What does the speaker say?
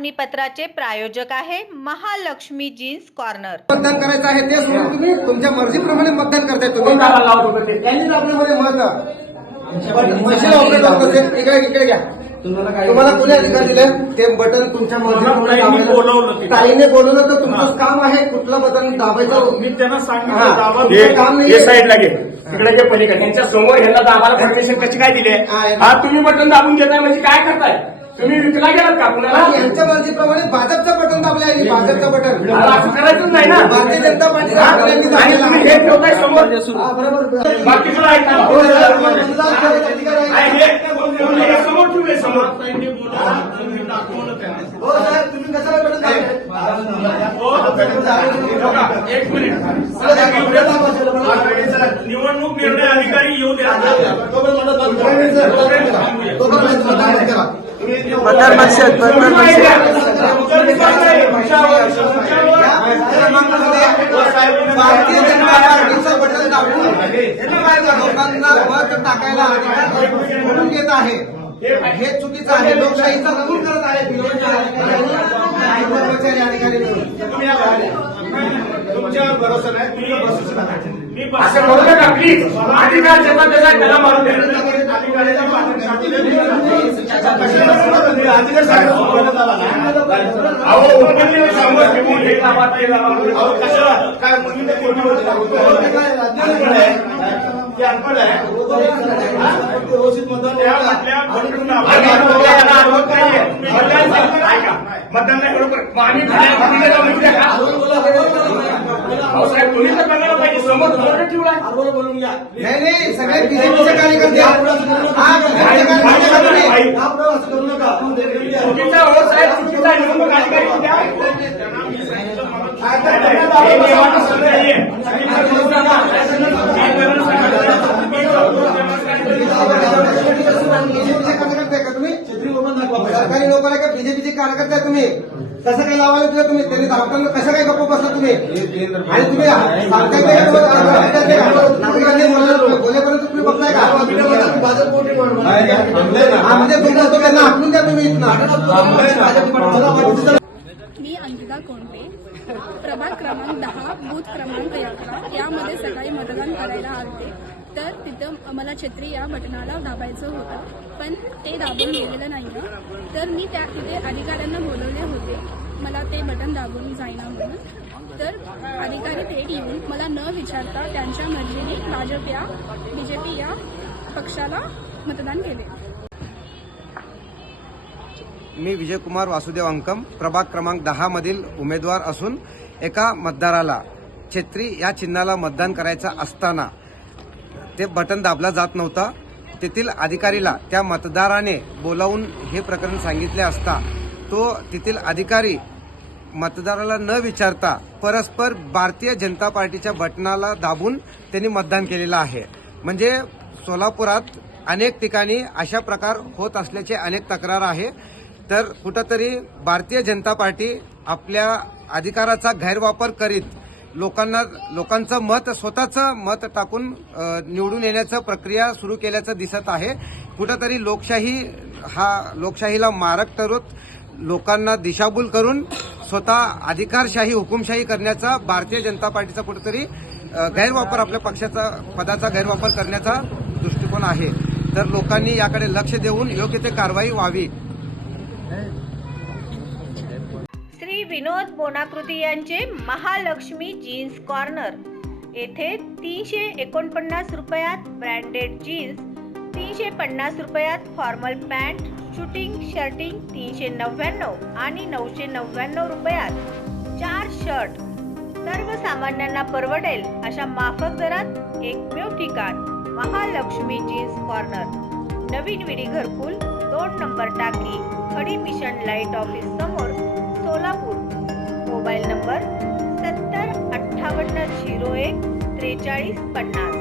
बातमीपत्राचे प्रायोजक आहे Mahalakshmi jeans corner. मतदान करायचं आहे ते सोडून तुम्ही तुमच्या मर्जीप्रमाणे मतदान करताय तुम्ही त्यांनी आपल्यामध्ये मत मशीन ऑपरेट होत असेल इकडे घ्या तुम्हाला कोणी अधिकार दिले ते बटन तुमच्या मर्जीप्रमाणे ताईने बोलवलं तर तुमचं काम आहे कुठलं बटन दाबायचं मी त्यांना सांगितलं काम नाही साईडला घे तिकडे जे पलीकडे त्यांच्या समोर ह्यांना दाबायला परमिशन कशी काय दिली हा तुम्ही बटन दाबून घेताय म्हणजे काय करताय तुम्ही विकला गेलात का कुणाला यांच्या मर्जीप्रमाणे भाजपचं बटन दाबलं आहे भाजपचं बटन असं करायचंच नाही ना भारतीय जनता पार्टीचा आणि तुम्ही हे ठेवताय समोर बाकीचं समोर ठेवले समोर तुम्ही कशाला बटन एक मिनिट निवडणूक निर्णय अधिकारी येऊ द्या भारतीय जनता पार्टीचं बटन दाबून लोकांना मत टाकायला म्हणून घेत आहे हे चुकीचं आहे लोकशाहीचा नमूद करत आहे कर्मचारी अधिकारी तुमच्यावर भरोसा नाही तुम्ही भरोसा असं करू नका प्लीज अधिकार जेव्हा त्याचा त्याला मारून काय मतदान नाही बरोबर तुम्ही तर करायला पाहिजे समोर ठेवला बोलून घ्या नाही सगळे बीजेपीचे कार्यकर्ते करू नका चुकीचा हो साहेब चुकीचा निवडणूक अधिकारी सरकारी लोकांना का बीजेपीचे कार्यकर्ते आहे तुम्ही कसं काही लावायला तुला तुम्ही त्यांनी दाखवताना कसं काही गप्प बसला तुम्ही आणि तुम्ही बोलेपर्यंत तुम्ही बघताय का त्यांना आखून द्या तुम्ही मी अंकिता कोंडे प्रभाग क्रमांक 10 बूथ क्रमांक 11 यामध्ये सकाळी मतदान करायला आले तर तिथं मला छत्री या बटनाला दाबायचं होतं पण ते दाबून गेलेलं नाही तर मी तिथे अधिकाऱ्यांना बोलवले होते मला ते बटन दाबून जाईना म्हणून तर अधिकारी थेट येऊन मला न विचारता त्यांच्या मर्जीने बीजेपी या पक्षाला मतदान केले। मी विजयकुमार वासुदेव अंकम प्रभाग क्रमांक 10 मधील उमेदवार असून एका मतदाराला छत्री या चिन्हाला मतदान करायचं असताना ते बटन दाबला जात नव्हतं। तेथील अधिकारीला त्या मतदाराने बोलावून हे प्रकरण सांगितले असता तो तेथील अधिकारी मतदाराला न विचारता परस्पर भारतीय जनता पार्टीच्या बटनाला दाबून त्यांनी मतदान केलेलं आहे। म्हणजे सोलापुरात अनेक ठिकाणी अशा प्रकार होत असल्याचे अनेक तक्रार आहे। तर कुठंतरी भारतीय जनता पार्टी आपल्या अधिकाराचा गैरवापर करीत लोकांचं मत स्वतःचं मत टाकून निवडून येण्याचं प्रक्रिया सुरू केल्याचं दिसत आहे। कुठंतरी लोकशाहीला मारक ठरवत लोकांना दिशाभूल करून स्वतः अधिकारशाही हुकुमशाही करण्याचा भारतीय जनता पार्टीचा कुठेतरी गैरवापर आपल्या पक्षाचा पदाचा गैरवापर करण्याचा दृष्टिकोन आहे। तर लोकांनी याकडे लक्ष देऊन योग्य ते कारवाई व्हावी। श्री विनोद बोनाकृती यांचे महालक्ष्मी जीन्स कॉर्नर येथे 349 रुपयात ब्रँडेड जीन्स, 350 रुपयात फॉर्मल पॅन्ट, शूटिंग शर्टिंग 399 आणि 999 रुपयात 4 शर्ट सर्वसामान्यांना परवडेल अशा माफक दरात एकमेव ठिकाण महालक्ष्मी जीन्स कॉर्नर, नवीन विडी घरकुल 2 नंबर टाकी, खडी मिशन लाईट ऑफिस समोर, सोलापूर। Mobile number 70 58 01 43 50।